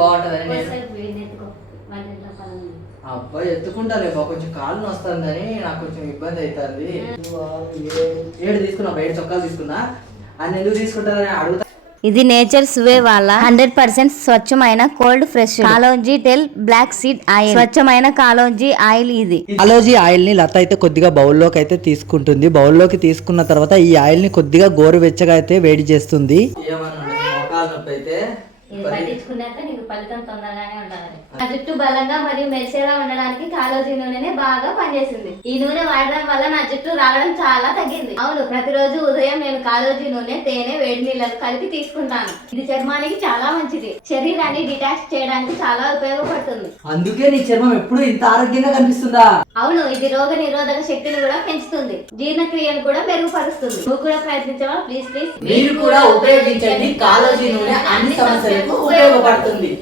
బాగుంటదని అబ్బాయి ఎత్తుకుంటాలే కొంచెం కాళ్ళు వస్తుందని నాకు కొంచెం ఇబ్బంది అవుతుంది. 7 తీసుకున్నా, బయట చొక్కాలు తీసుకున్నా. అని ఎందుకు తీసుకుంటారని అడుగుతా. ఇది నేచర్ సువే వాళ్ళ 100% స్వచ్ఛమైన కోల్డ్ ఫ్రెష్ కాలోజీ టెల్ బ్లాక్ సీడ్ ఆయిల్. స్వచ్ఛమైన కాలోజీ ఆయిల్ ఇది. కాలోజీ ఆయిల్ ని లత అయితే కొద్దిగా బౌల్లోకి అయితే తీసుకుంటుంది. బౌల్లోకి తీసుకున్న తర్వాత ఈ ఆయిల్ ని కొద్దిగా గోరువెచ్చగా అయితే వేడి చేస్తుంది. పట్టించుకున్నాక నీకు ఫలితం తొందరగానే ఉండాలి. ఆ జుట్టు బలంగా మరియు మెరిసేలా ఉండడానికి కాలోజీ నూనెనే బాగా పనిచేసింది. ఈ నూనె వాడడం వల్ల నా జుట్టు రావడం చాలా తగ్గింది. అవును, ప్రతిరోజు ఉదయం నేను కాలోజీ నూనె, తేనె, వేడి నీళ్ళను కలిపి తీసుకుంటాను. ఇది చర్మానికి చాలా మంచిది. శరీరాన్ని డిటాచ్ చేయడానికి చాలా ఉపయోగపడుతుంది. అందుకే నీ చర్మం ఎప్పుడు ఇంత ఆరోగ్యంగా కనిపిస్తుందా? అవును, ఇది రోగ నిరోధక శక్తిని కూడా పెంచుతుంది. జీర్ణక్రియను కూడా మెరుగుపరుస్తుంది. నువ్వు కూడా ప్రయత్నించవా? ప్లీజ్ మీరు కూడా ఉపయోగించండి. కాలోజీ నూనె అన్ని సమస్యలకు ఉపయోగపడుతుంది.